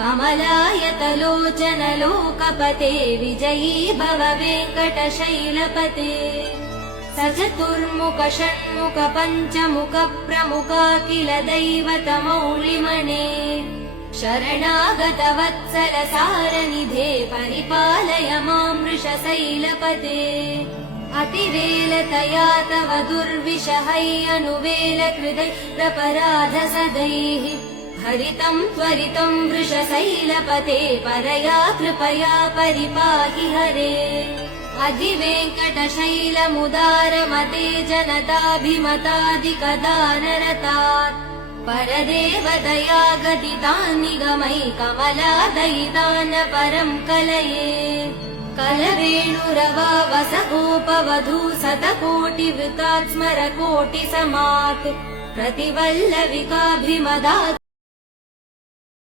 कमलायतलोचन लोकपते विजयी भव वेङ्कटशैलपते सचतुर्मुख षण्मुख पञ्चमुख प्रमुखाखिल दैवतमौलिमणे शरणागत वत्सल सारनिधे परिपालय मां वृषशैलपते अतिवेलतया तव दुर्विषहैरनुवेल कृतैरपराध सदैः हरितं त्वरितं वृषशैलपते परया कृपया परिपाहि हरे अधिवेङ्कटशैलमुदारमते जनताभिमतादिकदानरतात् परदेवदया गदितान् निगमै कमलादयितान् परं कलये कलवेणुरवावसगोपवधू शतकोटिवृतात् स्मर कोटिसमात् प्रतिवल्लविकाभिमदात्